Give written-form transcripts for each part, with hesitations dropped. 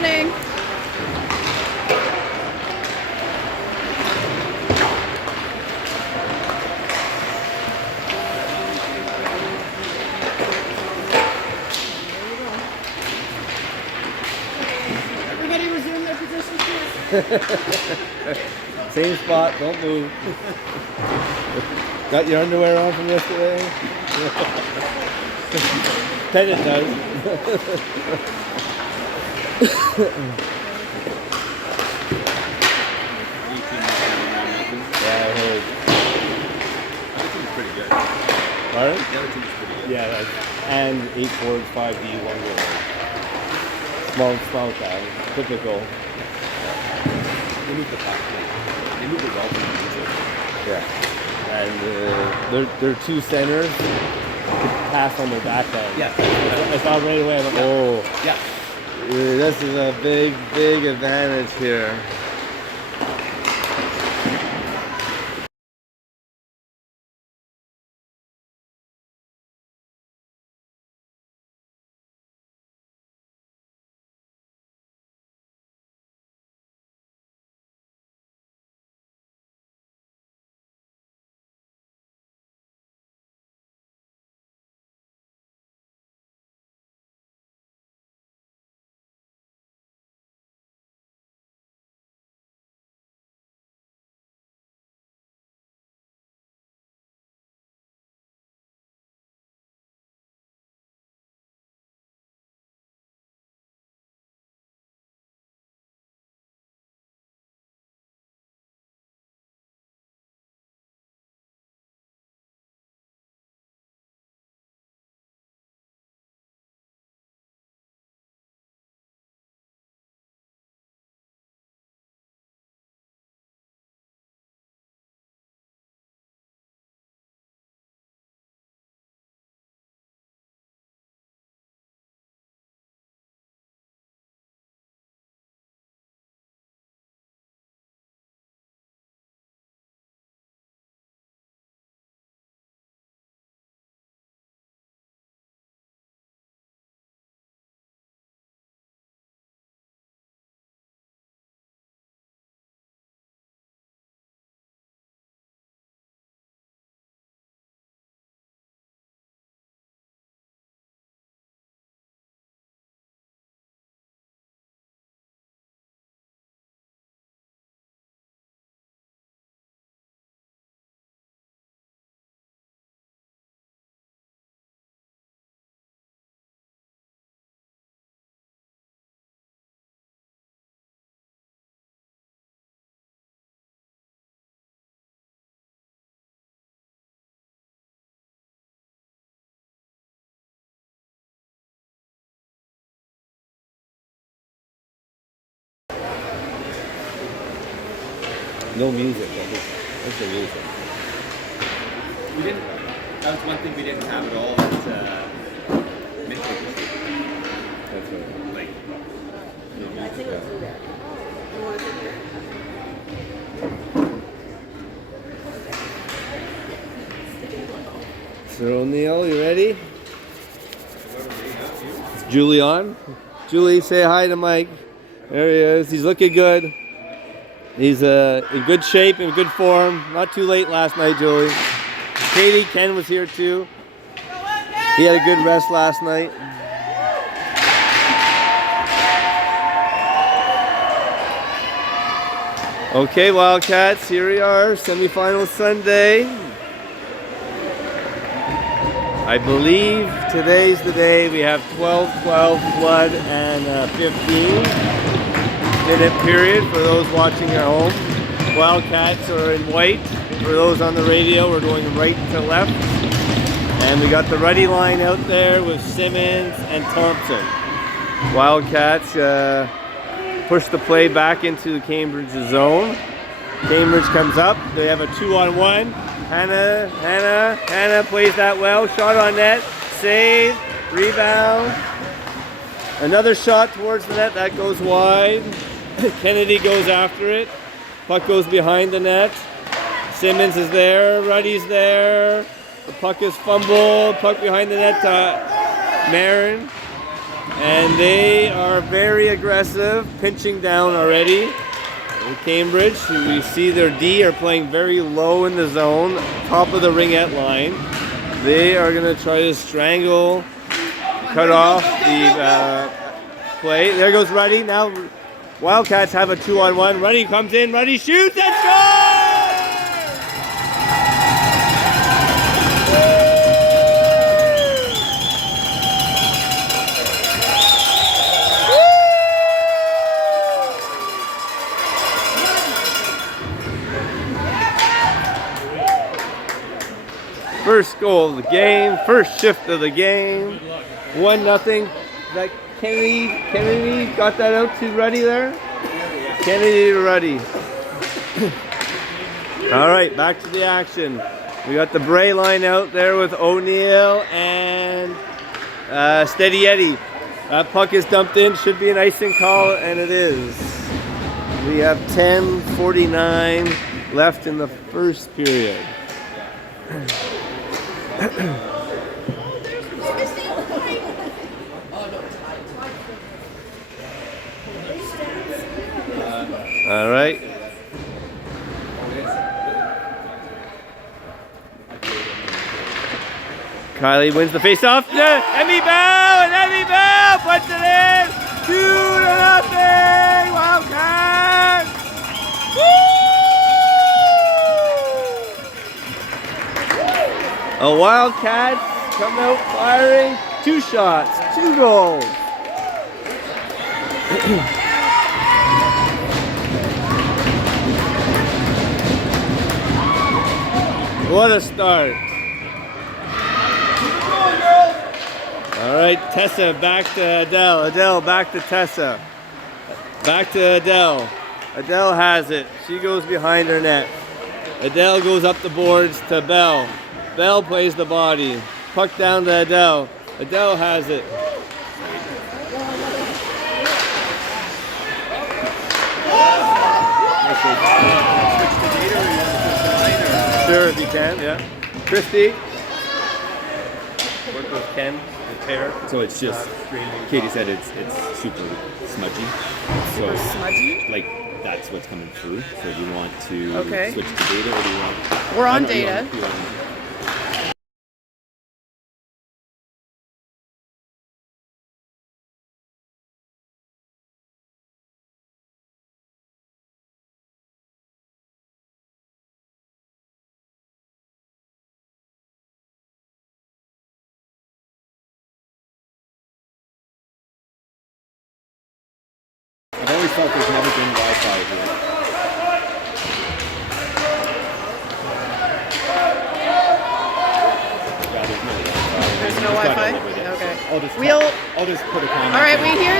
morning. Everybody resume their positions, please. Same spot, don't move. Got your underwear on from yesterday? Ted it does. Yeah, I heard. The other team's pretty good. Pardon? The other team's pretty good. Yeah, and 8 forwards, 5D, 1 goal. Small guy, typical. They move the puck. They move the ball from the music. Yeah. And they're 2 centers could pass on their backhand. Yeah. I saw right away, I'm like, oh. Yeah. This is a big advantage here. No music. What's the music? We didn't. That was one thing we didn't have at all. That's Mitchell. That's right. Like, I think it's through there. You want to sit here? Sir O'Neill, you ready? Is Julie on? Julie, say hi to Mike. There he is. He's looking good. He's in good shape, in good form. Not too late last night, Julie. Katie, Ken was here too. He had a good rest last night. Okay, Wildcats, here we are, semifinal Sunday. I believe today's the day. We have 12, 12, flood, and 15-minute period for those watching at home. Wildcats are in white. For those on the radio, we're going right to left. And we got the ruddy line out there with Simmons and Thompson. Wildcats push the play back into the Cambridge zone. Cambridge comes up. They have a 2-on-1. Hannah plays that well. Shot on net. Save. Rebound. Another shot towards the net. That goes wide. Kennedy goes after it. Puck goes behind the net. Simmons is there. Ruddy's there. The puck is fumbled. Puck behind the net to Marin. And they are very aggressive, pinching down already. In Cambridge, we see their D are playing very low in the zone, top of the ringette line. They are going to try to strangle, cut off the play. There goes Ruddy. Now Wildcats have a 2-on-1. Ruddy comes in, Ruddy shoots and scores! First goal of the game, first shift of the game. 1-0. That Kennedy got that out to Ruddy there. Kennedy to Ruddy. All right, back to the action. We got the Bray line out there with O'Neill and Steady Eddie. That puck is dumped in, should be an icing call, and it is. We have 10:49 left in the first period. All right. Kylie wins the faceoff. Emmy Bell, and Emmy Bell puts it in. 2-0 Wildcats. Woo! A Wildcats come out firing. 2 shots, 2 goals. What a start. All right, Tessa back to Adele. Adele back to Tessa. Back to Adele. Adele has it. She goes behind her net. Adele goes up the boards to Bell. Bell plays the body. Puck down to Adele. Adele has it. Sure, if you can, yeah. Christy. Work with Ken, the pair. So it's just, Katie said it's super smudgy. Super smudgy? Like, that's what's coming through. So do you want to Okay. switch to data, or do you want... We're on you data. you want- I've always felt there's never been Wi-Fi here. Yeah, there's no Wi-Fi. There's no Wi-Fi? With it. Okay. I'll just put a comment. All right, in. we hear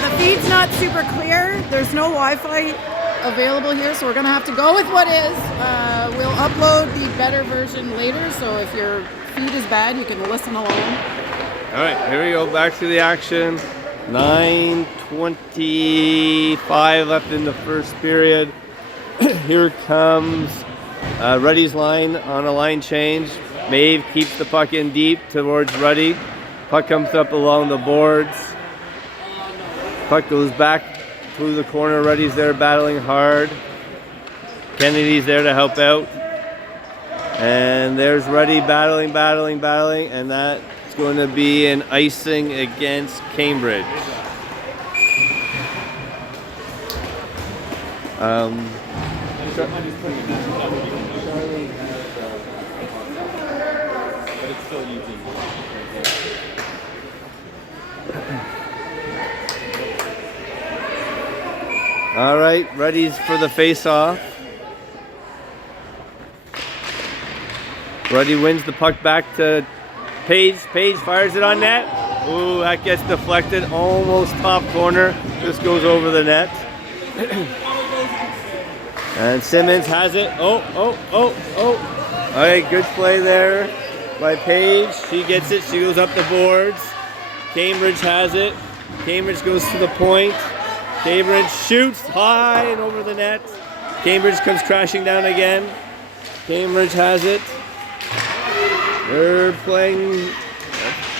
the feed's not super clear. There's no Wi-Fi available here, so we're gonna have to go with what is. We'll upload the better version later, so if your feed is bad, you can listen along. All right, here we go. Back to the action. 9:25 left in the first period. Here comes Ruddy's line on a line change. Maeve keeps the puck in deep towards Ruddy. Puck comes up along the boards. Puck goes back through the corner. Ruddy's there battling hard. Kennedy's there to help out. And there's Ruddy battling, and that's going to be an icing against Cambridge. I'm just putting a message out there. But it's still using. All right, Ruddy's for the face-off. Ruddy wins the puck back to Page. Page fires it on net. Ooh, that gets deflected. Almost top corner. This goes over the net. And Simmons has it. Oh. All right, good play there by Page. She gets it. She goes up the boards. Cambridge has it. Cambridge goes to the point. Cambridge shoots high and over the net. Cambridge comes crashing down again. Cambridge has it. They're playing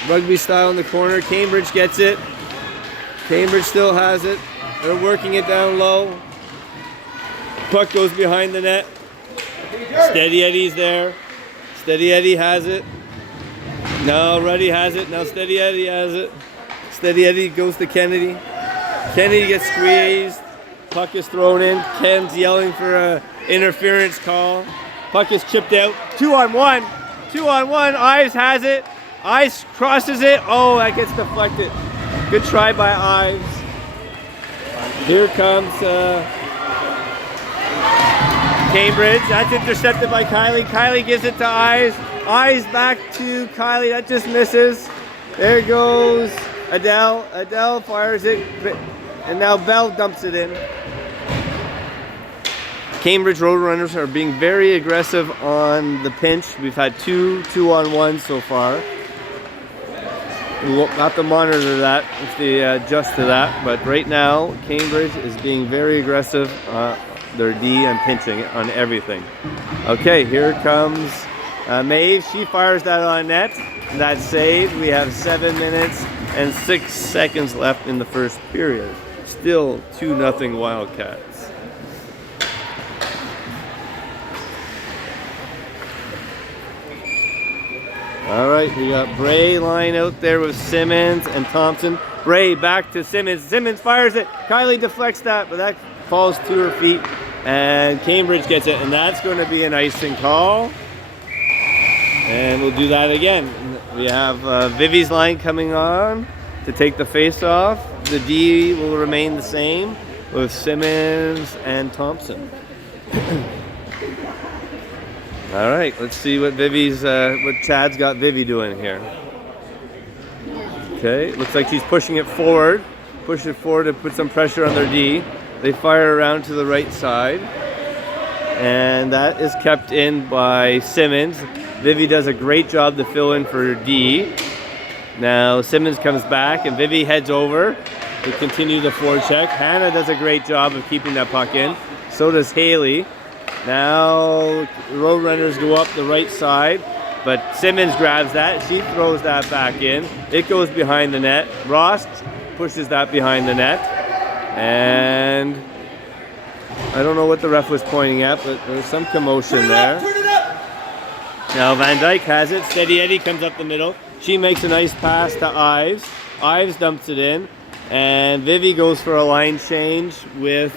rugby style in the corner. Cambridge gets it. Cambridge still has it. They're working it down low. Puck goes behind the net. Steady Eddie's there. Steady Eddie has it. Now Ruddy has it. Now Steady Eddie has it. Steady Eddie goes to Kennedy. Kennedy gets squeezed. Puck is thrown in. Ken's yelling for a interference call. Puck is chipped out. 2-on-1. 2-on-1. Ives has it. Ives crosses it. Oh, that gets deflected. Good try by Ives. Here comes Cambridge. That's intercepted by Kylie. Kylie gives it to Ives. Ives back to Kylie. That just misses. There goes Adele. Adele fires it. And now Bell dumps it in. Cambridge Roadrunners are being very aggressive on the pinch. We've had 2-on-1 so far. We'll have to monitor that if they adjust to that. But right now, Cambridge is being very aggressive. Their D and pinching on everything. Okay, here comes Maeve. She fires that on net. That's saved. We have 7 minutes and 6 seconds left in the first period. Still 2-0 Wildcats. All right, we got Bray line out there with Simmons and Thompson. Bray back to Simmons. Simmons fires it. Kylie deflects that, but that falls to her feet. And Cambridge gets it, and that's going to be an icing call. And we'll do that again. We have Vivi's line coming on to take the face off. The D will remain the same with Simmons and Thompson. All right, let's see what what Chad's got Vivi doing here. Okay, looks like she's pushing it forward. Push it forward to put some pressure on their D. They fire around to the right side. And that is kept in by Simmons. Vivi does a great job to fill in for D. Now Simmons comes back and Vivi heads over to continue the forecheck. Hannah does a great job of keeping that puck in. So does Haley. Now Roadrunners go up the right side, but Simmons grabs that. She throws that back in. It goes behind the net. Ross pushes that behind the net. And I don't know what the ref was pointing at, but there's some commotion there. Now Van Dyke has it. Steady Eddie comes up the middle. She makes a nice pass to Ives. Ives dumps it in. And Vivi goes for a line change with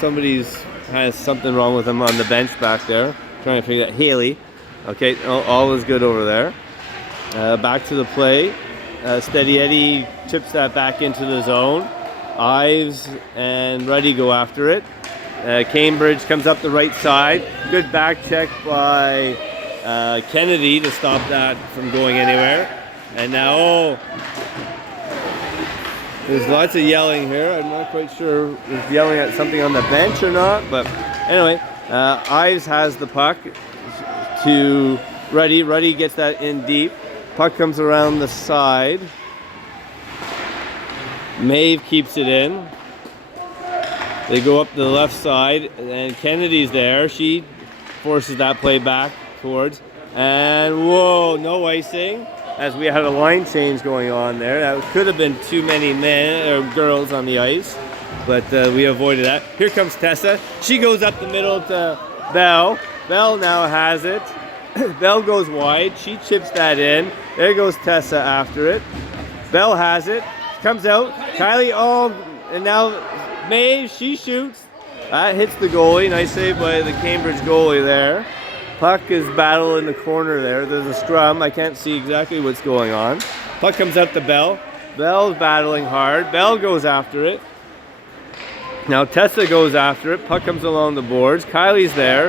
somebody's has something wrong with him on the bench back there. Trying to figure out Haley. Okay, all is good over there. Back to the play. Steady Eddie chips that back into the zone. Ives and Ruddy go after it. Cambridge comes up the right side. Good back check by Kennedy to stop that from going anywhere. And now, there's lots of yelling here. I'm not quite sure if he's yelling at something on the bench or not. But anyway, Ives has the puck to Ruddy. Ruddy gets that in deep. Puck comes around the side. Maeve keeps it in. They go up the left side, and Kennedy's there. She forces that play back towards. And whoa, no icing, as we had a line change going on there. That could have been too many men or girls on the ice, but we avoided that. Here comes Tessa. She goes up the middle to Bell. Bell now has it. Bell goes wide. She chips that in. There goes Tessa after it. Bell has it. Comes out. Kylie, and now Maeve, she shoots. That hits the goalie. Nice save by the Cambridge goalie there. Puck is battle in the corner there. There's a scrum. I can't see exactly what's going on. Puck comes up to Bell. Bell's battling hard. Bell goes after it. Now Tessa goes after it. Puck comes along the boards. Kylie's there.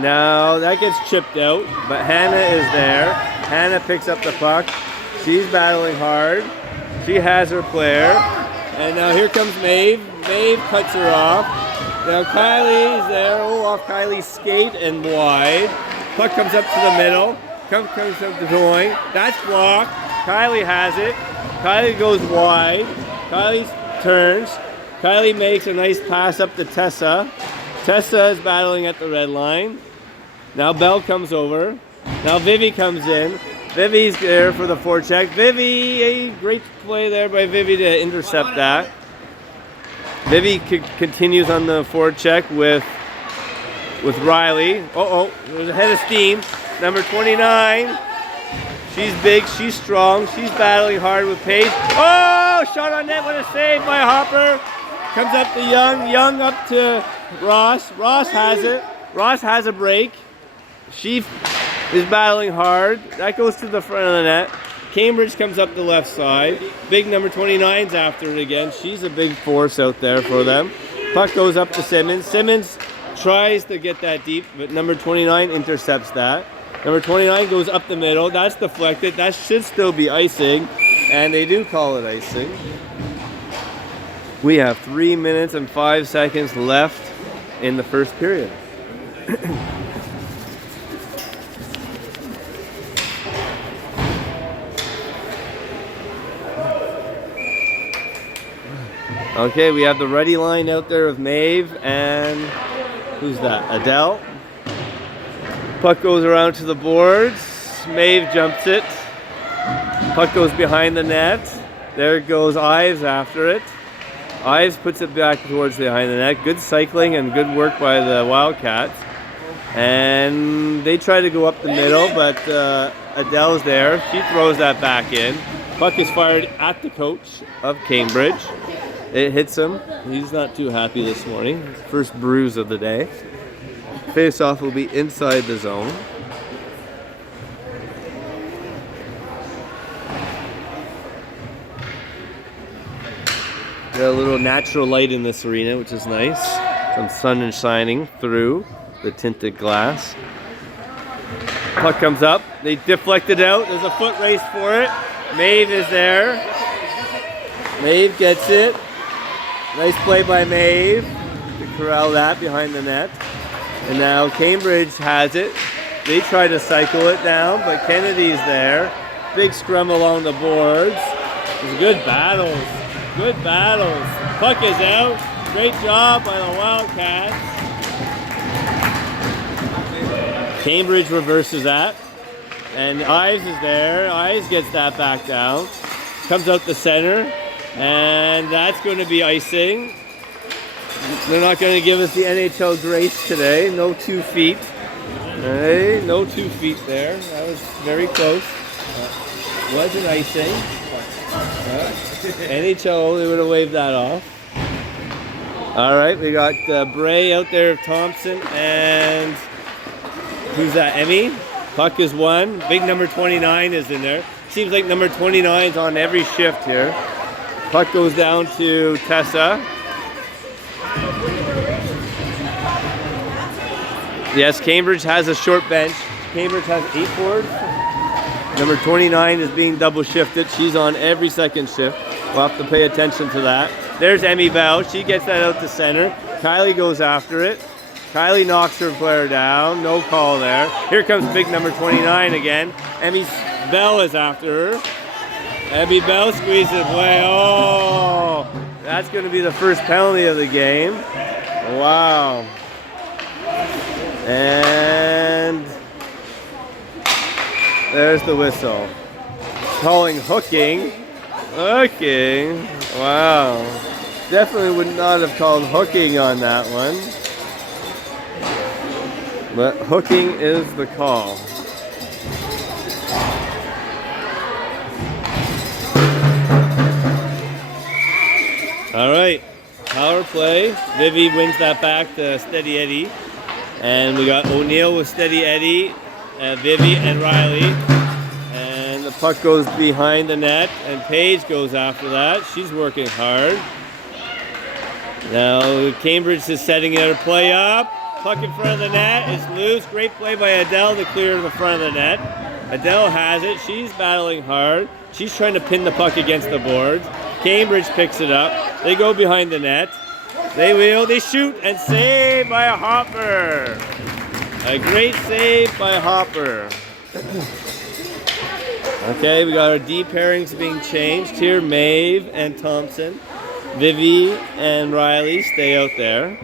Now that gets chipped out, but Hannah is there. Hannah picks up the puck. She's battling hard. She has her player. And now here comes Maeve. Maeve cuts her off. Now Kylie's there. Oh, off Kylie's skate and wide. Puck comes up to the middle. Comes up to point. That's blocked. Kylie has it. Kylie goes wide. Kylie turns. Kylie makes a nice pass up to Tessa. Tessa is battling at the red line. Now Bell comes over. Now Vivi comes in. Vivi's there for the forecheck. Vivi, a great play there by Vivi to intercept that. Vivi continues on the forecheck with Riley. There's a head of steam. Number 29. She's big, she's strong, she's battling hard with Paige. Oh, shot on net, what a save by Hopper. Comes up to Young up to Ross. Ross has it. Ross has a break. She is battling hard. That goes to the front of the net. Cambridge comes up the left side. Big number 29's after it again. She's a big force out there for them. Puck goes up to Simmons. Simmons tries to get that deep, but number 29 intercepts that. Number 29 goes up the middle. That's deflected. That should still be icing, and they do call it icing. We have 3 minutes and 5 seconds left in the first period. Okay, we have the ready line out there with Maeve and who's that? Adele. Puck goes around to the boards. Maeve jumps it. Puck goes behind the net. There goes Ives after it. Ives puts it back towards behind the net. Good cycling and good work by the Wildcats. And they try to go up the middle, but Adele's there. She throws that back in. Puck is fired at the coach of Cambridge. It hits him. He's not too happy this morning. First bruise of the day. Face-off will be inside the zone. Got a little natural light in this arena, which is nice. Some sun is shining through the tinted glass. Puck comes up. They deflect it out. There's a foot race for it. Maeve is there. Maeve gets it. Nice play by Maeve to corral that behind the net. And now Cambridge has it. They try to cycle it down, but Kennedy's there. Big scrum along the boards. There's good battles. Good battles. Puck is out. Great job by the Wildcats. Cambridge reverses that. And Ives is there. Ives gets that back down. Comes out the center. And that's going to be icing. They're not going to give us the NHL grace today. No 2 feet. Hey, no 2 feet there. That was very close. Wasn't icing. NHL, they would have waved that off. All right, we got Bray out there, Thompson, and who's that? Emmy. Puck is one. Big number 29 is in there. Seems like number 29 is on every shift here. Puck goes down to Tessa. Yes, Cambridge has a short bench. Cambridge has 8 forwards. Number 29 is being double shifted. She's on every second shift. We'll have to pay attention to that. There's Emmy Bell. She gets that out to center. Kylie goes after it. Kylie knocks her player down. No call there. Here comes big number 29 again. Emmy Bell is after her. Emmy Bell squeezes it away. Oh, that's going to be the first penalty of the game. Wow. And there's the whistle. Calling hooking. Hooking. Wow. Definitely would not have called hooking on that one. But hooking is the call. All right, power play. Vivi wins that back to Steady Eddie. And we got O'Neill with Steady Eddie, Vivi and Riley. And the puck goes behind the net, and Paige goes after that. She's working hard. Now Cambridge is setting their play up. Puck in front of the net. It's loose. Great play by Adele to clear the front of the net. Adele has it. She's battling hard. She's trying to pin the puck against the boards. Cambridge picks it up. They go behind the net. They wheel, they shoot, and save by a Hopper. A great save by Hopper. Okay, we got our D pairings being changed here. Maeve and Thompson. Vivi and Riley stay out there.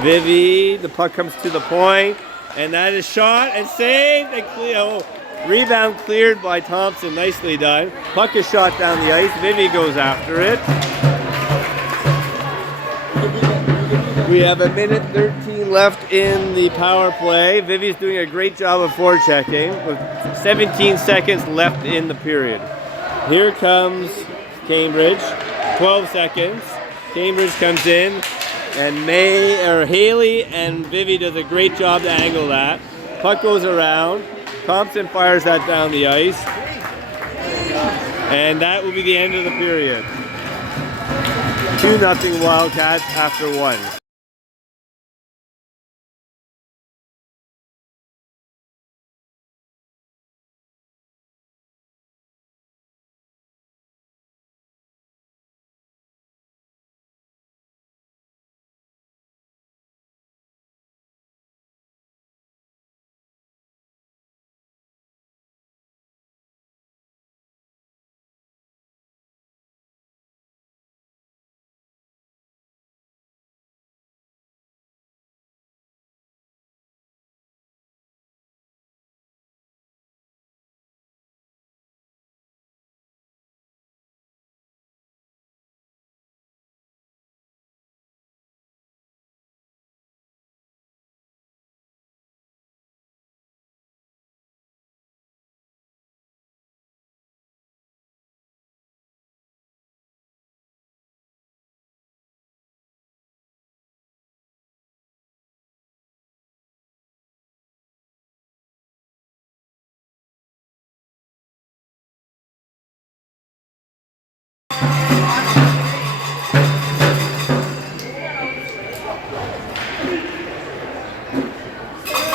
Vivi, the puck comes to the point. And that is shot and saved. And rebound cleared by Thompson. Nicely done. Puck is shot down the ice. Vivi goes after it. We have 1:13 left in the power play. Vivi's doing a great job of forechecking with 17 seconds left in the period. Here comes Cambridge. 12 seconds. Cambridge comes in, and Haley and Vivi does a great job to angle that. Puck goes around. Thompson fires that down the ice. And that will be the end of the period. 2-0 Wildcats after 1.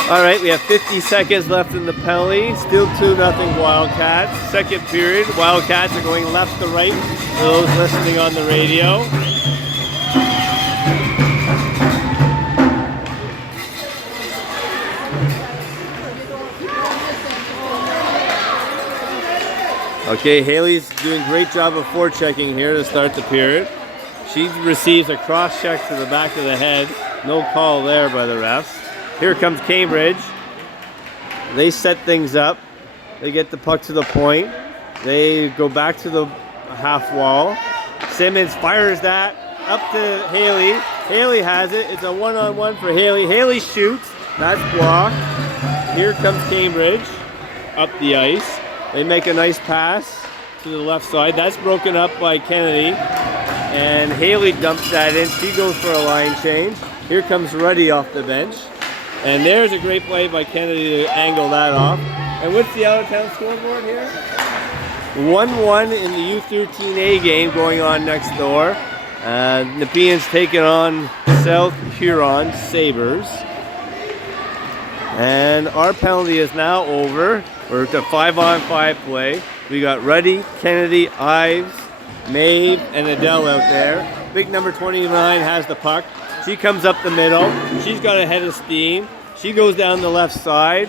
All right, we have 50 seconds left in the penalty. Still 2-0 Wildcats. Second period, Wildcats are going left to right for those listening on the radio. Okay, Haley's doing a great job of forechecking here to start the period. She receives a cross check to the back of the head. No call there by the refs. Here comes Cambridge. They set things up. They get the puck to the point. They go back to the half wall. Simmons fires that up to Haley. Haley has it. It's a one-on-one for Haley. Haley shoots. That's blocked. Here comes Cambridge up the ice. They make a nice pass to the left side. That's broken up by Kennedy. And Haley dumps that in. She goes for a line change. Here comes Ruddy off the bench. And there's a great play by Kennedy to angle that off. And what's the out-of-town scoreboard here? 1-1 in the U13A game going on next door. Nepean's taking on South Huron Sabres. And our penalty is now over. We're at the 5-on-5 play. We got Ruddy, Kennedy, Ives, Maeve, and Adele out there. Big number 29 has the puck. She comes up the middle. She's got a head of steam. She goes down the left side.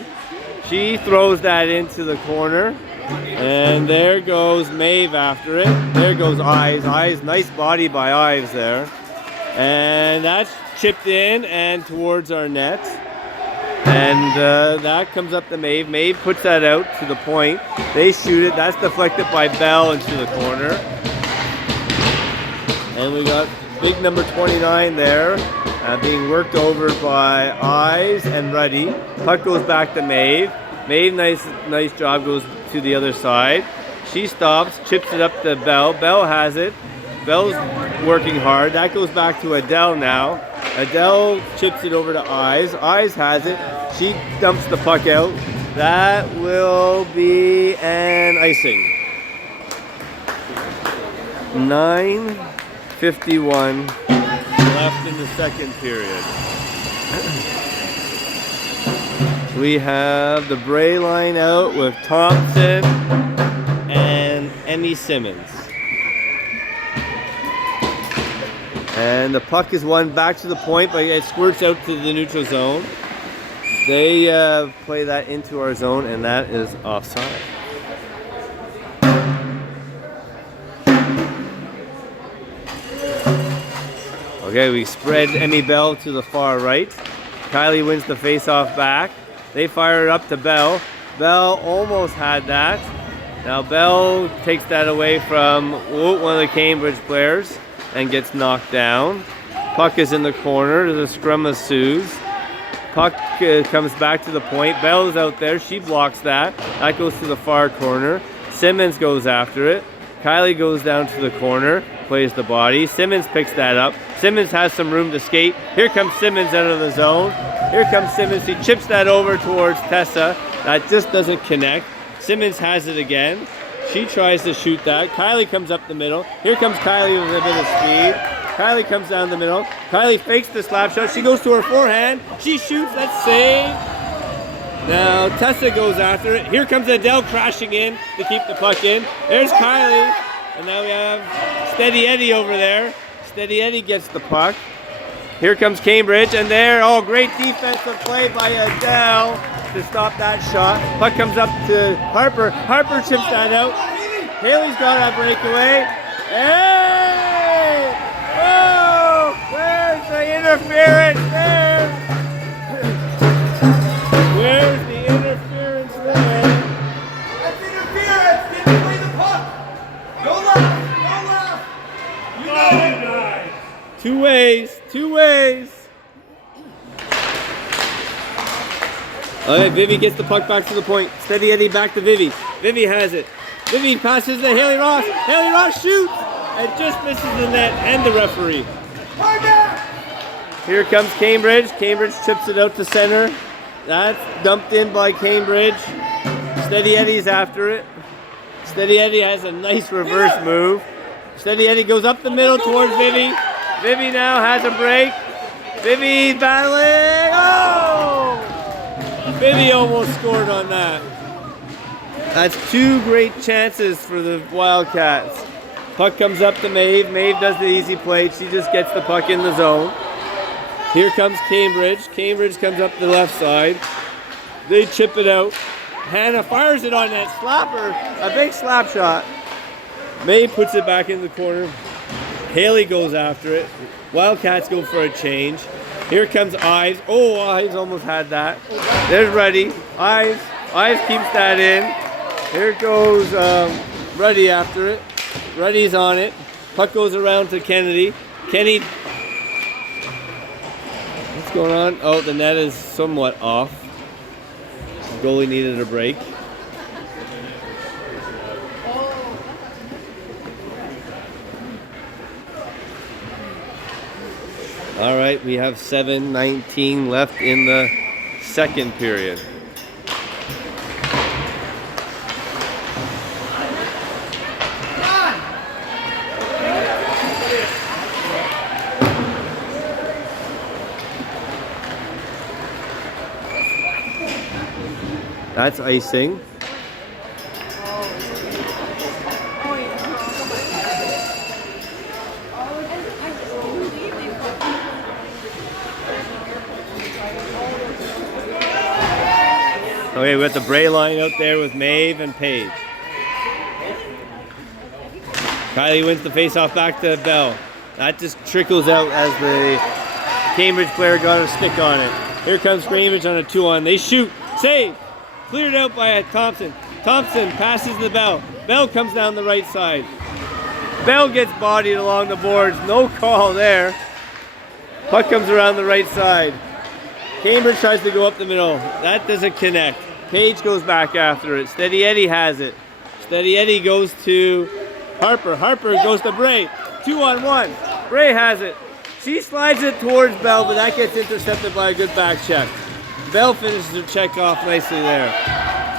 She throws that into the corner. And there goes Maeve after it. There goes Ives. Ives, nice body by Ives there. And that's chipped in and towards our net. And that comes up to Maeve. Maeve puts that out to the point. They shoot it. That's deflected by Bell into the corner. And we got big number 29 there, being worked over by Ives and Ruddy. Puck goes back to Maeve. Maeve, nice job, goes to the other side. She stops, chips it up to Bell. Bell has it. Bell's working hard. That goes back to Adele now. Adele chips it over to Ives. Ives has it. She dumps the puck out. That will be an icing. 9:51 left in the second period. We have the Bray line out with Thompson and Emmy Simmons. And the puck is won back to the point, but it squirts out to the neutral zone. They play that into our zone, and that is offside. Okay, we spread Emmy Bell to the far right. Kylie wins the face-off back. They fire it up to Bell. Bell almost had that. Now Bell takes that away from one of the Cambridge players and gets knocked down. Puck is in the corner. There's a scrum ensues. Puck comes back to the point. Bell's out there. She blocks that. That goes to the far corner. Simmons goes after it. Kylie goes down to the corner, plays the body. Simmons picks that up. Simmons has some room to skate. Here comes Simmons out of the zone. Here comes Simmons. He chips that over towards Tessa. That just doesn't connect. Simmons has it again. She tries to shoot that. Kylie comes up the middle. Here comes Kylie with a bit of speed. Kylie comes down the middle. Kylie fakes the slap shot. She goes to her forehand. She shoots. That's save. Now Tessa goes after it. Here comes Adele crashing in to keep the puck in. There's Kylie. And now we have Steady Eddie over there. Steady Eddie gets the puck. Here comes Cambridge. And there, oh, great defensive play by Adele to stop that shot. Puck comes up to Harper. Harper chips that out. Haley's got a breakaway. Hey! Oh! Where's the interference there? Where's the interference there? That's interference! Didn't play the puck! Go left! Go left! You know it! Two ways. Two ways. Alright, Vivi gets the puck back to the point. Steady Eddie back to Vivi. Vivi has it. Vivi passes to Haley Ross. Haley Ross shoots! And just misses the net and the referee. Here comes Cambridge. Cambridge chips it out to center. That's dumped in by Cambridge. Steady Eddie's after it. Steady Eddie has a nice reverse move. Steady Eddie goes up the middle towards Vivi. Vivi now has a break. Vivi's battling. Oh! Vivi almost scored on that. That's two great chances for the Wildcats. Puck comes up to Maeve. Maeve does the easy play. She just gets the puck in the zone. Here comes Cambridge. Cambridge comes up the left side. They chip it out. Hannah fires it on that slapper. A big slap shot. Maeve puts it back in the corner. Haley goes after it. Wildcats go for a change. Here comes Ives. Oh, Ives almost had that. There's Ruddy. Ives keeps that in. Here goes Ruddy after it. Ruddy's on it. Puck goes around to Kennedy. Kenny. What's going on? Oh, the net is somewhat off. The goalie needed a break. All right, we have 7:19 left in the second period. That's icing. Okay, we got the Bray line out there with Maeve and Paige. Kylie wins the face-off back to Bell. That just trickles out as the Cambridge player got a stick on it. Here comes Cambridge on a 2-on. They shoot. Save. Cleared out by Thompson. Thompson passes the Bell. Bell comes down the right side. Bell gets bodied along the boards. No call there. Puck comes around the right side. Cambridge tries to go up the middle. That doesn't connect. Paige goes back after it. Steady Eddie has it. Steady Eddie goes to Harper. Harper goes to Bray. 2-on-1. Bray has it. She slides it towards Bell, but that gets intercepted by a good back check. Bell finishes her check off nicely there.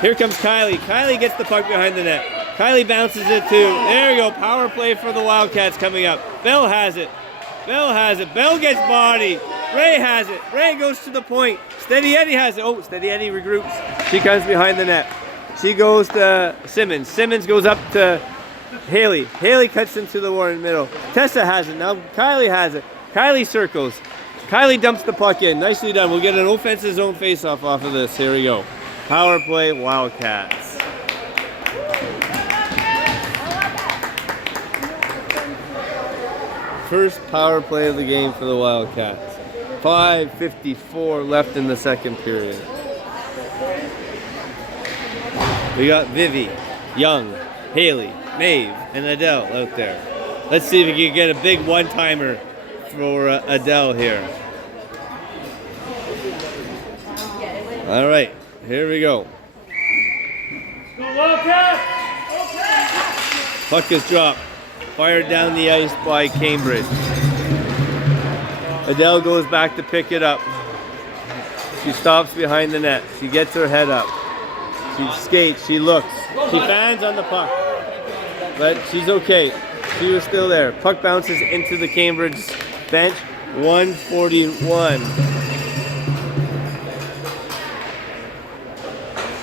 Here comes Kylie. Kylie gets the puck behind the net. Kylie bounces it too. There we go. Power play for the Wildcats coming up. Bell has it. Bell has it. Bell gets body. Bray has it. Bray goes to the point. Steady Eddie has it. Oh, Steady Eddie regroups. She comes behind the net. She goes to Simmons. Simmons goes up to Haley. Haley cuts into the war in the middle. Tessa has it. Now Kylie has it. Kylie circles. Kylie dumps the puck in. Nicely done. We'll get an offensive zone face-off off of this. Here we go. Power play, Wildcats. First power play of the game for the Wildcats. 5:54 left in the second period. We got Vivi, Young, Haley, Maeve, and Adele out there. Let's see if we can get a big one-timer for Adele here. All right, here we go. Puck is dropped. Fired down the ice by Cambridge. Adele goes back to pick it up. She stops behind the net. She gets her head up. She skates. She looks. She fans on the puck. But she's okay. She was still there. Puck bounces into the Cambridge bench. 1:41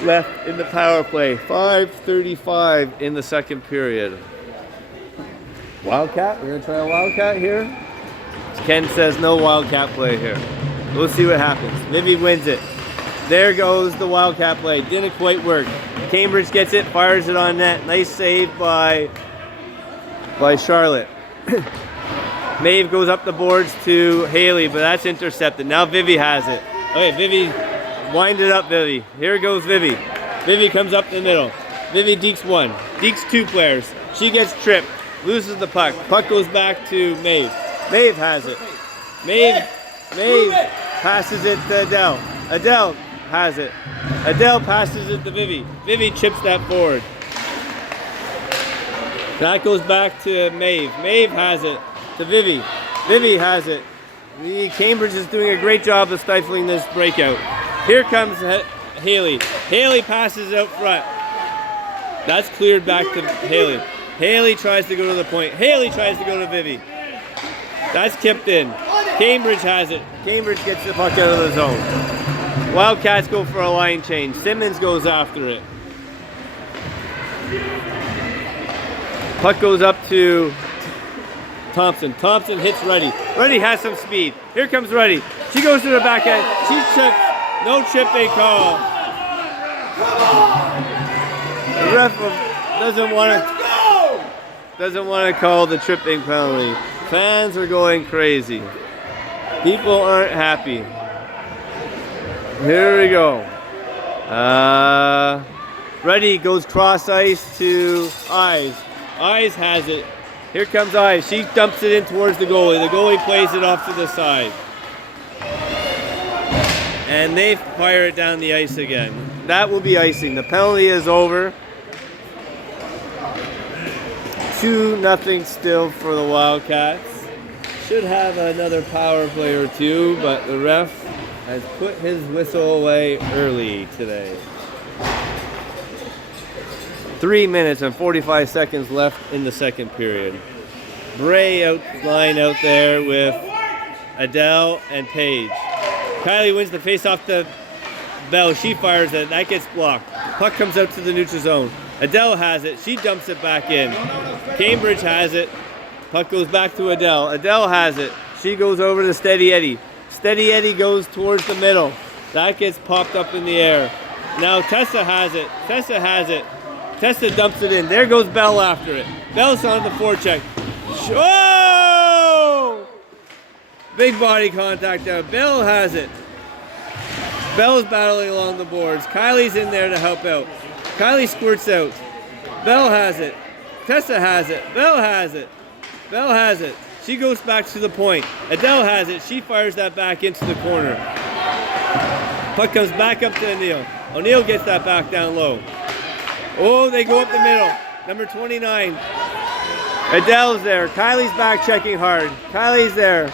left in the power play. 5:35 in the second period. Wildcat? We're going to try a Wildcat here. Ken says no Wildcat play here. We'll see what happens. Vivi wins it. There goes the Wildcat play. Didn't quite work. Cambridge gets it, fires it on net. Nice save by Charlotte. Maeve goes up the boards to Haley, but that's intercepted. Now Vivi has it. Okay, Vivi, wind it up, Vivi. Here goes Vivi. Vivi comes up the middle. Vivi dekes one. Dekes two players. She gets tripped. Loses the puck. Puck goes back to Maeve. Maeve has it. Maeve passes it to Adele. Adele has it. Adele passes it to Vivi. Vivi chips that forward. That goes back to Maeve. Maeve has it to Vivi. Vivi has it. Cambridge is doing a great job of stifling this breakout. Here comes Haley. Haley passes out front. That's cleared back to Haley. Haley tries to go to the point. Haley tries to go to Vivi. That's tipped in. Cambridge has it. Cambridge gets the puck out of the zone. Wildcats go for a line change. Simmons goes after it. Puck goes up to Thompson. Thompson hits Reddy. Reddy has some speed. Here comes Reddy. She goes to the back end. She chips. No chipping call. The ref doesn't want to call the tripping penalty. Fans are going crazy. People aren't happy. Here we go. Reddy goes cross ice to Eyes. Eyes has it. Here comes Eyes. She dumps it in towards the goalie. The goalie plays it off to the side. And they fire it down the ice again. That will be icing. The penalty is over. 2-0 still for the Wildcats. Should have another power play or two, but the ref has put his whistle away early today. 3 minutes and 45 seconds left in the second period. Bray line out there with Adele and Paige. Kylie wins the face-off to Bell. She fires it. That gets blocked. Puck comes out to the neutral zone. Adele has it. She dumps it back in. Cambridge has it. Puck goes back to Adele. Adele has it. She goes over to Steady Eddie. Steady Eddie goes towards the middle. That gets popped up in the air. Now Tessa has it. Tessa has it. Tessa dumps it in. There goes Bell after it. Bell's on the forecheck. Oh! Big body contact there. Bell has it. Bell's battling along the boards. Kylie's in there to help out. Kylie squirts out. Bell has it. Tessa has it. Bell has it. Bell has it. She goes back to the point. Adele has it. She fires that back into the corner. Puck comes back up to O'Neill. O'Neill gets that back down low. Oh, they go up the middle. Number 29. Adele's there. Kylie's back checking hard. Kylie's there.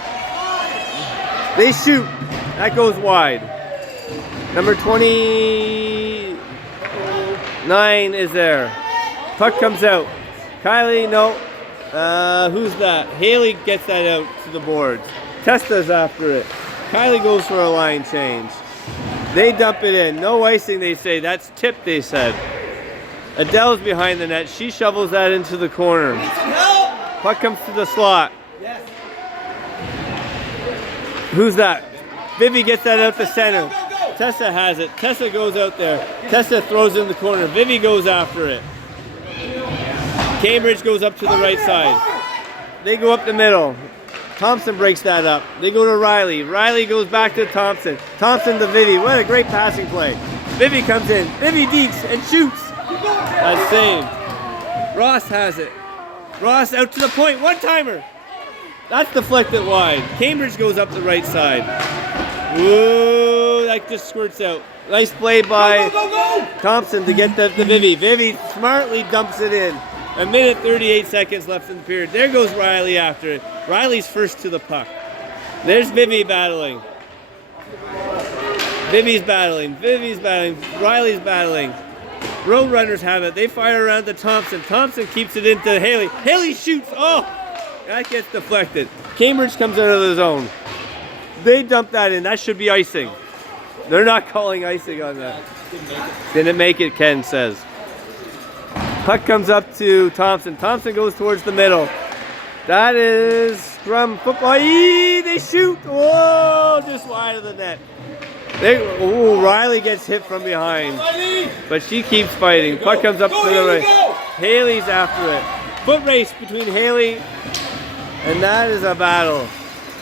They shoot. That goes wide. Number 29 is there. Puck comes out. Kylie, no. Who's that? Haley gets that out to the boards. Testa's after it. Kylie goes for a line change. They dump it in. No icing, they say. That's tipped, they said. Adele's behind the net. She shovels that into the corner. Puck comes to the slot. Who's that? Vivi gets that out to center. Tessa has it. Tessa goes out there. Tessa throws it in the corner. Vivi goes after it. Cambridge goes up to the right side. They go up the middle. Thompson breaks that up. They go to Riley. Riley goes back to Thompson. Thompson to Vivi. What a great passing play. Vivi comes in. Vivi deeks and shoots. That's saved. Ross has it. Ross out to the point. One-timer. That's deflected wide. Cambridge goes up the right side. Woo, that just squirts out. Nice play by Thompson to get the Vivi. Vivi smartly dumps it in. 1:38 left in the period. There goes Riley after it. Riley's first to the puck. There's Vivi battling. Vivi's battling. Vivi's battling. Riley's battling. Roadrunners have it. They fire around to Thompson. Thompson keeps it into Haley. Haley shoots. Oh, that gets deflected. Cambridge comes out of the zone. They dump that in. That should be icing. They're not calling icing on that. Didn't make it, Ken says. Puck comes up to Thompson. Thompson goes towards the middle. That is scrum football. They shoot. Whoa, just wide of the net. Riley gets hit from behind. But she keeps fighting. Puck comes up to the right. Haley's after it. Foot race between Haley, and that is a battle.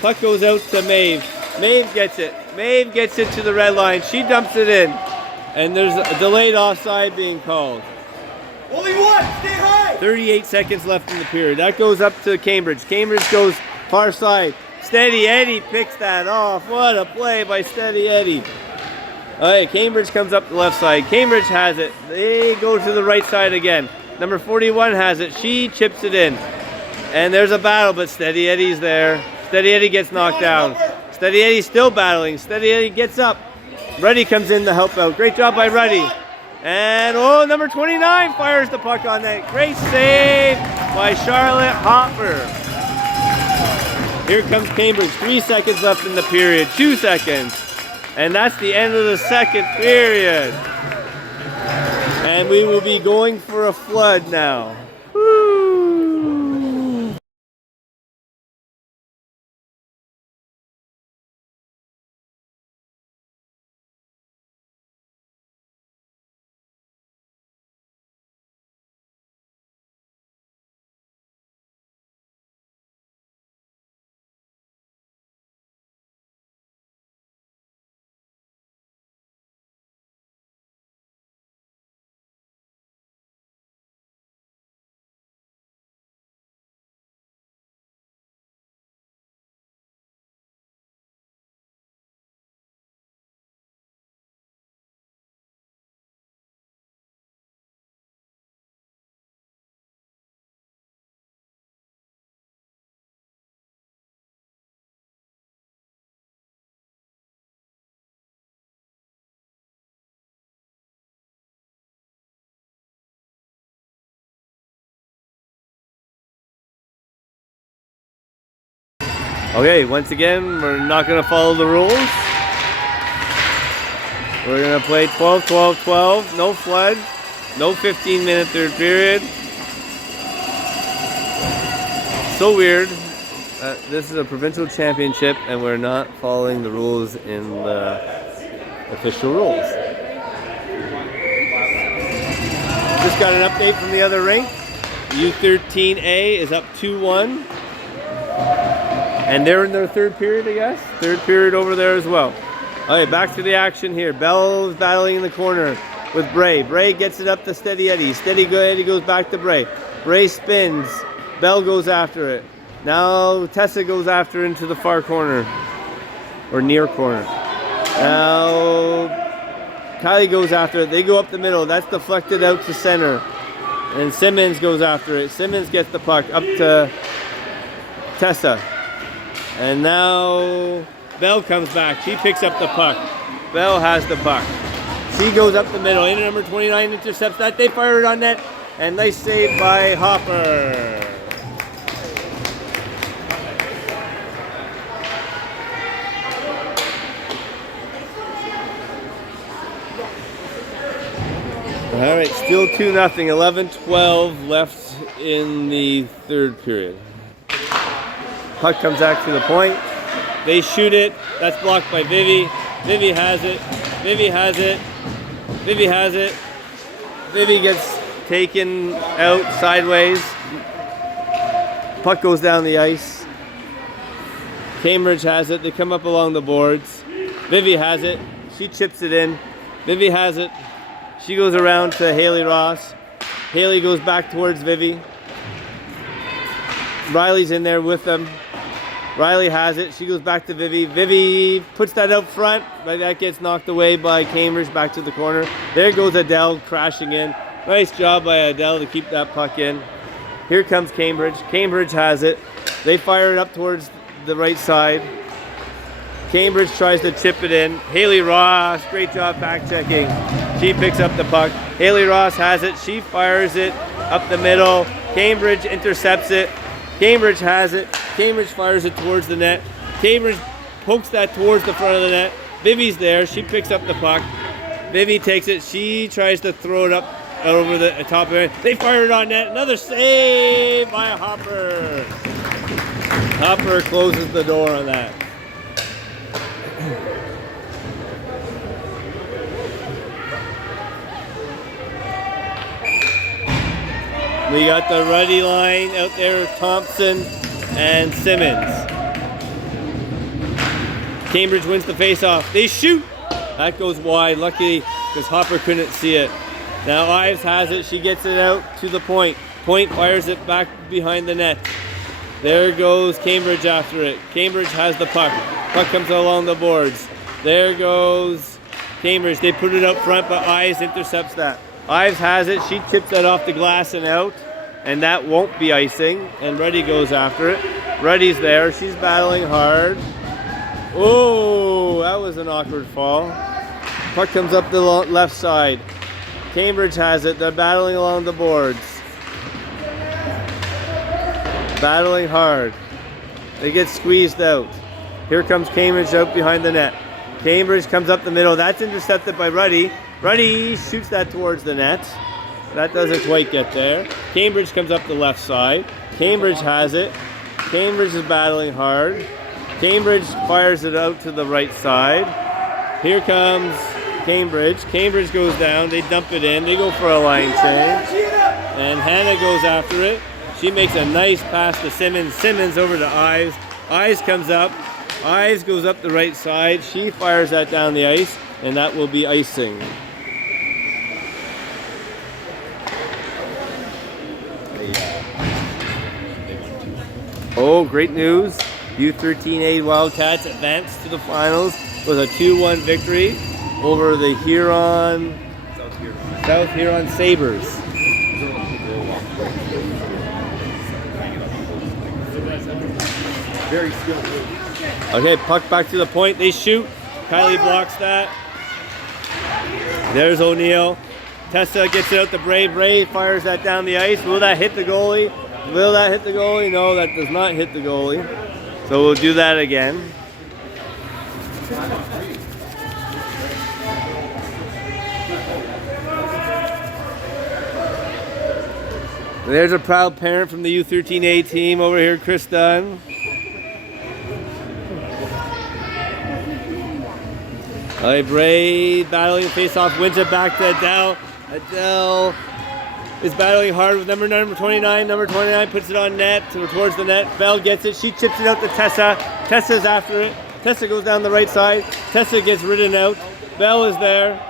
Puck goes out to Maeve. Maeve gets it. Maeve gets it to the red line. She dumps it in. And there's a delayed offside being called. Only one! Stay high! 38 seconds left in the period. That goes up to Cambridge. Cambridge goes far side. Steady Eddie picks that off. What a play by Steady Eddie. All right, Cambridge comes up the left side. Cambridge has it. They go to the right side again. Number 41 has it. She chips it in. And there's a battle, but Steady Eddie's there. Steady Eddie gets knocked down. Steady Eddie's still battling. Steady Eddie gets up. Ruddy comes in to help out. Great job by Ruddy. And number 29 fires the puck on that. Great save by Charlotte Hopper. Here comes Cambridge. 3 seconds left in the period. 2 seconds. And that's the end of the second period. And we will be going for a flood now. Woo. Okay, once again, we're not going to follow the rules. We're going to play 12, 12, 12. No flood. No 15-minute third period. So weird. This is a provincial championship, and we're not following the rules in the official rules. Just got an update from the other rink. U13A is up 2-1. And they're in their third period, I guess. Third period over there as well. All right, back to the action here. Bell's battling in the corner with Bray. Bray gets it up to Steady Eddie. Steady Eddie goes back to Bray. Bray spins. Bell goes after it. Now Tessa goes after into the far corner. Or near corner. Now Kylie goes after it. They go up the middle. That's deflected out to center. And Simmons goes after it. Simmons gets the puck up to Tessa. And now Bell comes back. She picks up the puck. Bell has the puck. She goes up the middle. In number 29 intercepts that. They fire it on net. And nice save by Hopper. All right, still 2-0. 11-12 left in the third period. Puck comes back to the point. They shoot it. That's blocked by Vivi. Vivi has it. Vivi has it. Vivi has it. Vivi gets taken out sideways. Puck goes down the ice. Cambridge has it. They come up along the boards. Vivi has it. She chips it in. Vivi has it. She goes around to Haley Ross. Haley goes back towards Vivi. Riley's in there with them. Riley has it. She goes back to Vivi. Vivi puts that out front, but that gets knocked away by Cambridge back to the corner. There goes Adele crashing in. Nice job by Adele to keep that puck in. Here comes Cambridge. Cambridge has it. They fire it up towards the right side. Cambridge tries to chip it in. Haley Ross, great job back checking. She picks up the puck. Haley Ross has it. She fires it up the middle. Cambridge intercepts it. Cambridge has it. Cambridge fires it towards the net. Cambridge pokes that towards the front of the net. Vivi's there. She picks up the puck. Vivi takes it. She tries to throw it up over the top of it. They fire it on net. Another save by Hopper. Hopper closes the door on that. We got the Ruddy line out there, Thompson and Simmons. Cambridge wins the faceoff. They shoot. That goes wide, luckily, because Hopper couldn't see it. Now Ives has it. She gets it out to the point. Point fires it back behind the net. There goes Cambridge after it. Cambridge has the puck. Puck comes along the boards. There goes Cambridge. They put it up front, but Ives intercepts that. Ives has it. She chips that off the glass and out, and that won't be icing. And Ruddy goes after it. Ruddy's there. She's battling hard. Oh, that was an awkward fall. Puck comes up the left side. Cambridge has it. They're battling along the boards. Battling hard. They get squeezed out. Here comes Cambridge out behind the net. Cambridge comes up the middle. That's intercepted by Ruddy. Ruddy shoots that towards the net. That doesn't quite get there. Cambridge comes up the left side. Cambridge has it. Cambridge is battling hard. Cambridge fires it out to the right side. Here comes Cambridge. Cambridge goes down. They dump it in. They go for a line change. And Hannah goes after it. She makes a nice pass to Simmons. Simmons over to Ives. Ives comes up. Ives goes up the right side. She fires that down the ice, and that will be icing. Oh, great news. U13A Wildcats advanced to the finals with a 2-1 victory over the South Huron Sabres. Very skilled. Okay, puck back to the point. They shoot. Kylie blocks that. There's O'Neill. Tessa gets it out to Bray. Bray fires that down the ice. Will that hit the goalie? Will that hit the goalie? No, that does not hit the goalie. So we'll do that again. There's a proud parent from the U13A team over here, Chris Dunn. Bray battling face-off, wins it back to Adele. Adele is battling hard with number 29. Number 29 puts it on net, towards the net. Bell gets it. She chips it out to Tessa. Tessa's after it. Tessa goes down the right side. Tessa gets ridden out. Bell is there.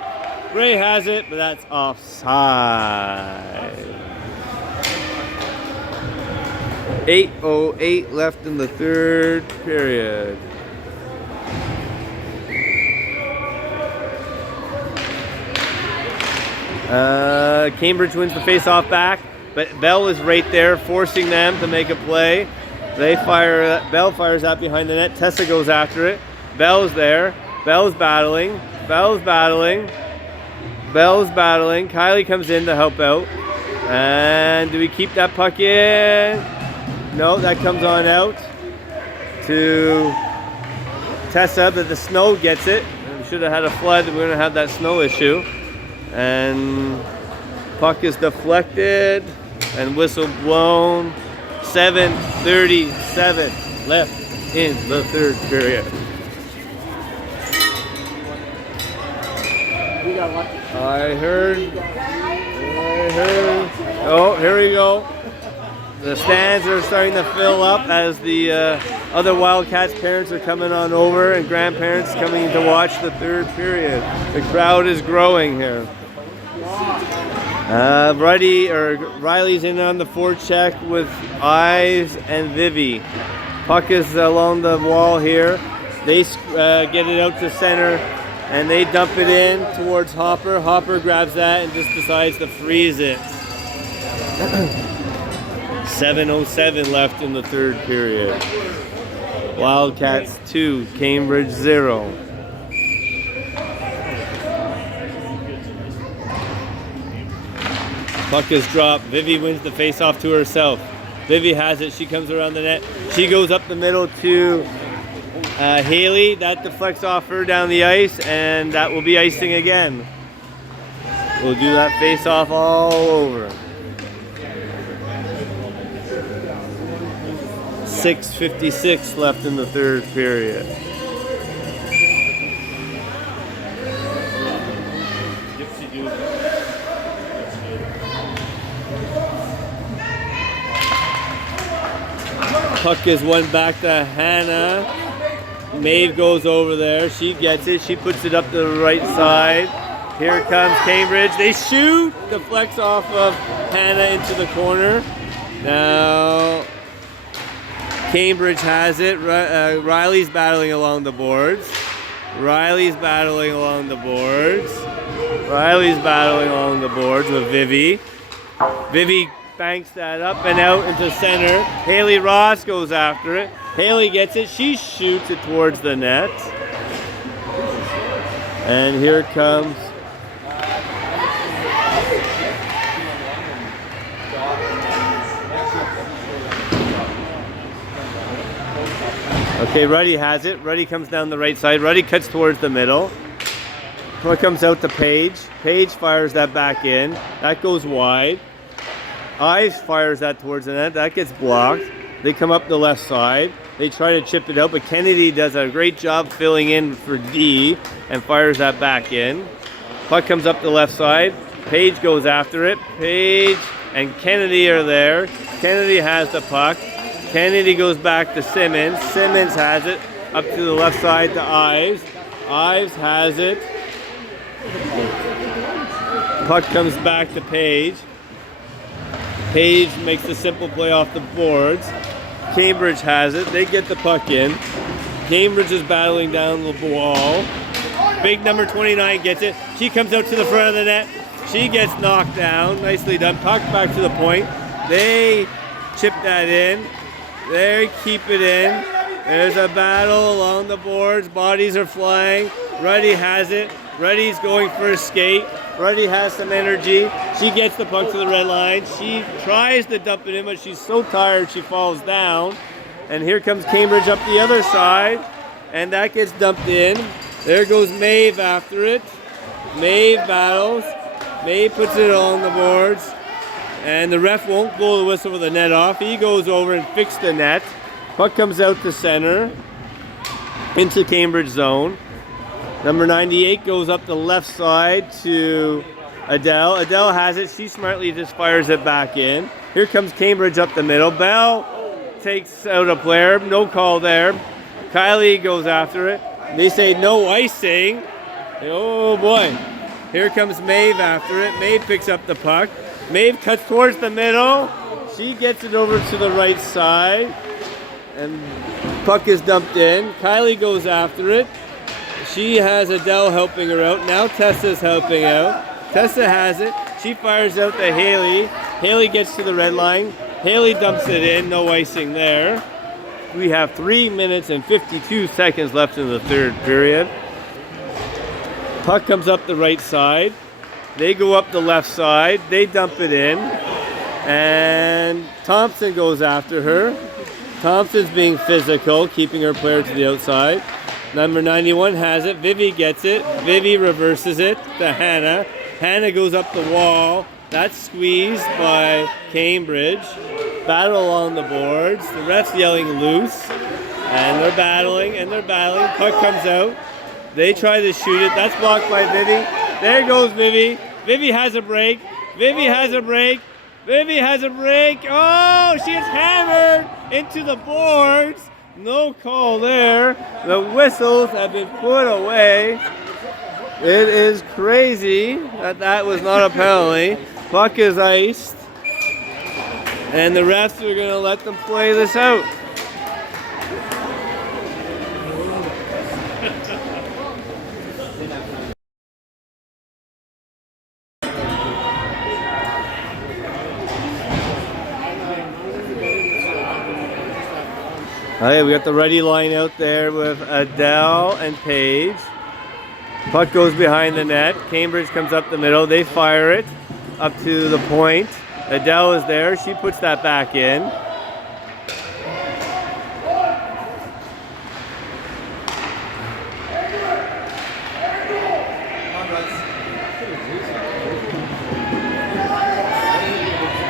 Bray has it, but that's offside. 8:08 left in the third period. Cambridge wins the face-off back, but Bell is right there, forcing them to make a play. They fire. Bell fires out behind the net. Tessa goes after it. Bell's there. Bell's battling. Bell's battling. Bell's battling. Kylie comes in to help out. And do we keep that puck in? No, that comes on out to Tessa, but the snow gets it. We should have had a flood. We're going to have that snow issue. And puck is deflected and whistle blown. 7:37 left in the third period. I heard. Oh, here we go. The stands are starting to fill up as the Other Wildcats parents are coming on over and grandparents coming to watch the third period. The crowd is growing here. Riley's in on the forecheck with Ives and Vivi. Puck is along the wall here. They get it out to center and they dump it in towards Hopper. Hopper grabs that and just decides to freeze it. 7:07 left in the third period. Wildcats 2, Cambridge 0. Puck is dropped. Vivi wins the face-off to herself. Vivi has it. She comes around the net. She goes up the middle to Haley. That deflects off her down the ice, and that will be icing again. We'll do that face-off all over. 6:56 left in the third period. Puck is won back to Hannah. Maeve goes over there. She gets it. She puts it up to the right side. Here comes Cambridge. They shoot. Deflects off of Hannah into the corner. Now Cambridge has it. Riley's battling along the boards. Riley's battling along the boards. Riley's battling along the boards with Vivi. Vivi banks that up and out into center. Haley Ross goes after it. Haley gets it. She shoots it towards the net. And here comes okay, Ruddy has it. Ruddy comes down the right side. Ruddy cuts towards the middle. It comes out to Paige. Paige fires that back in. That goes wide. Ives fires that towards the net. That gets blocked. They come up the left side. They try to chip it out, but Kennedy does a great job filling in for D and fires that back in. Puck comes up the left side. Paige goes after it. Paige and Kennedy are there. Kennedy has the puck. Kennedy goes back to Simmons. Simmons has it up to the left side to Ives. Ives has it. Puck comes back to Paige. Paige makes the simple play off the boards. Cambridge has it. They get the puck in. Cambridge is battling down the wall. Big number 29 gets it. She comes out to the front of the net. She gets knocked down. Nicely done. Puck back to the point. They chip that in. They keep it in. There's a battle along the boards. Bodies are flying. Ruddy has it. Ruddy's going for a skate. Ruddy has some energy. She gets the puck to the red line. She tries to dump it in, but she's so tired she falls down. And here comes Cambridge up the other side. And that gets dumped in. There goes Maeve after it. Maeve battles. Maeve puts it on the boards. And the ref won't blow the whistle with the net off. He goes over and fixes the net. Puck comes out to center. Into Cambridge zone. Number 98 goes up the left side to Adele. Adele has it. She smartly just fires it back in. Here comes Cambridge up the middle. Bell takes out a player. No call there. Kylie goes after it. They say no icing. Oh boy. Here comes Maeve after it. Maeve picks up the puck. Maeve cuts towards the middle. She gets it over to the right side. And puck is dumped in. Kylie goes after it. She has Adele helping her out. Now Tessa's helping out. Tessa has it. She fires out to Haley. Haley gets to the red line. Haley dumps it in. No icing there. We have 3 minutes and 52 seconds left in the third period. Puck comes up the right side. They go up the left side. They dump it in. And Thompson goes after her. Thompson's being physical, keeping her player to the outside. Number 91 has it. Vivi gets it. Vivi reverses it to Hannah. Hannah goes up the wall. That's squeezed by Cambridge. Battle along the boards. The ref's yelling loose. And they're battling and they're battling. Puck comes out. They try to shoot it. That's blocked by Vivi. There goes Vivi. Vivi has a break. Vivi has a break. Vivi has a break. Oh, she is hammered into the boards. No call there. The whistles have been put away. It is crazy that was not a penalty. Puck is iced. And the refs are going to let them play this out. Okay, we got the ready line out there with Adele and Paige. Puck goes behind the net. Cambridge comes up the middle. They fire it up to the point. Adele is there. She puts that back in.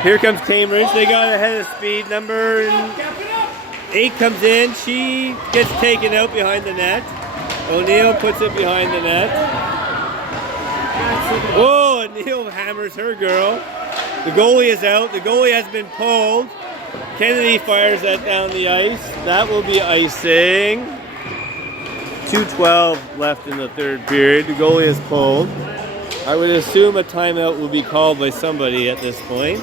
Here comes Cambridge. They got ahead of speed. Number 8 comes in. She gets taken out behind the net. O'Neill puts it behind the net. Whoa, O'Neill hammers her girl. The goalie is out. The goalie has been pulled. Kennedy fires that down the ice. That will be icing. 2:12 left in the third period. The goalie is pulled. I would assume a timeout will be called by somebody at this point.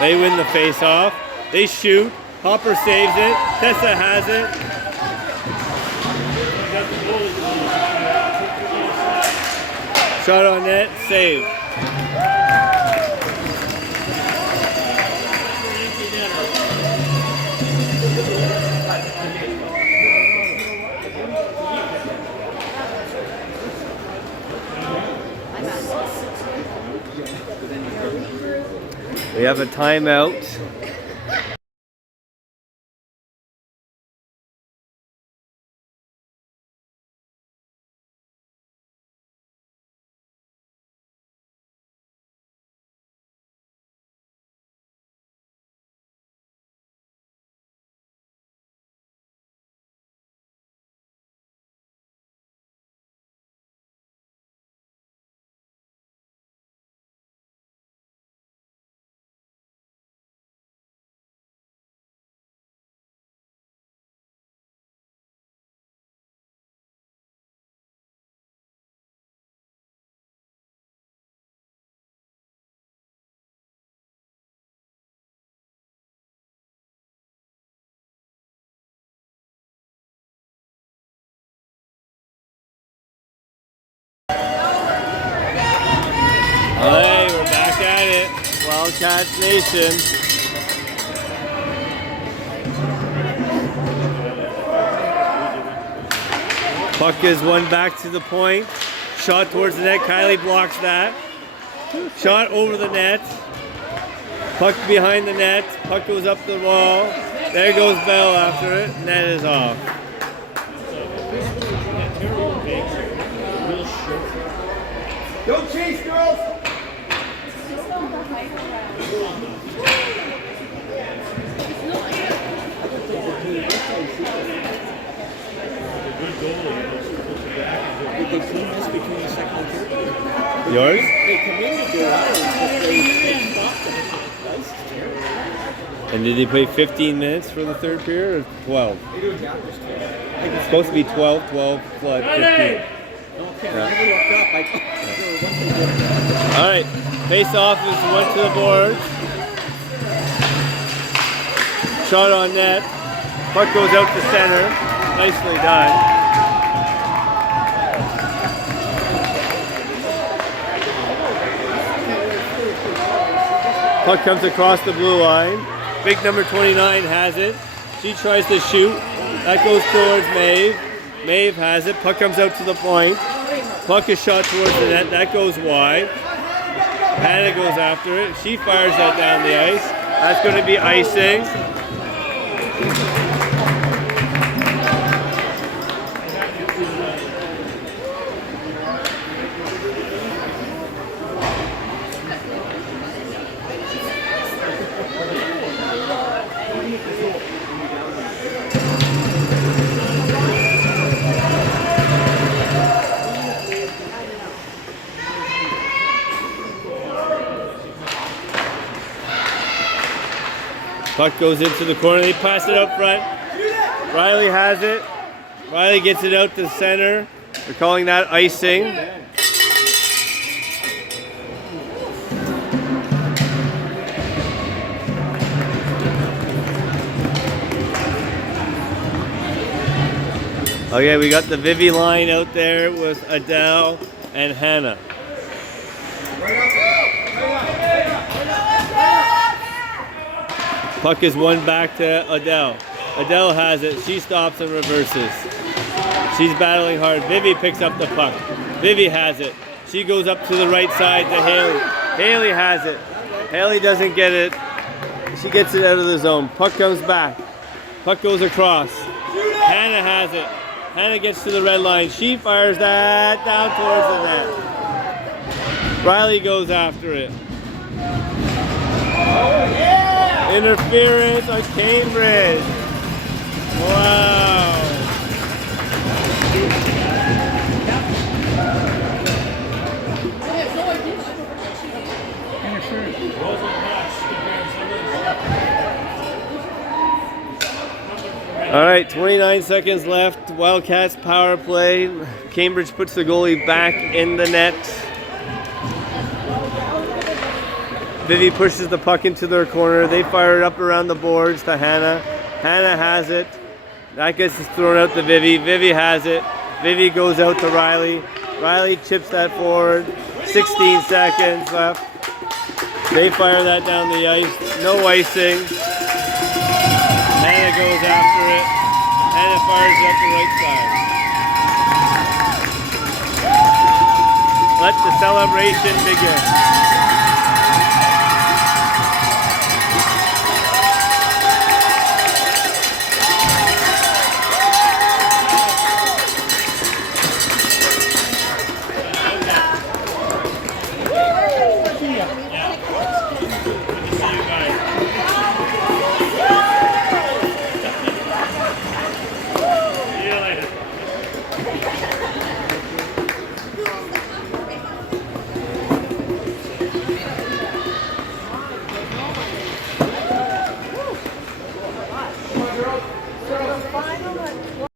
They win the face-off. They shoot. Hopper saves it. Tessa has it. Shot on net. Save. We have a timeout. Hey, we're back at it. Wildcats Nation. Puck is won back to the point. Shot towards the net. Kylie blocks that. Shot over the net. Puck behind the net. Puck goes up the wall. There goes Bell after it. Net is off. Don't chase, girls! Did they clean this between the second and third period? Yours? They come in to go out and they stopped them. That's terrible. And did they play 15 minutes for the third period or 12? They do chapters too. It's supposed to be 12, 12, flood 15. Okay, I never looked up. All right, face-off is went to the boards. Shot on net. Puck goes out to center. Nicely done. Puck comes across the blue line. Big number 29 has it. She tries to shoot. That goes towards Maeve. Maeve has it. Puck comes out to the point. Puck is shot towards the net. That goes wide. Hannah goes after it. She fires that down the ice. That's going to be icing. Puck goes into the corner. They pass it up front. Riley has it. Riley gets it out to center. They're calling that icing. Okay, we got the Vivi line out there with Adele and Hannah. Puck is won back to Adele. Adele has it. She stops and reverses. She's battling hard. Vivi picks up the puck. Vivi has it. She goes up to the right side to Haley. Haley has it. Haley doesn't get it. She gets it out of the zone. Puck comes back. Puck goes across. Hannah has it. Hannah gets to the red line. She fires that down towards the net. Riley goes after it. Interference on Cambridge. Wow. All right, 29 seconds left. Wildcats power play. Cambridge puts the goalie back in the net. Vivi pushes the puck into their corner. They fire it up around the boards to Hannah. Hannah has it. That gets thrown out to Vivi. Vivi has it. Vivi goes out to Riley. Riley chips that forward. 16 seconds left. They fire that down the ice. No icing. Hannah goes after it. Hannah fires it up the right side. Let the celebration begin.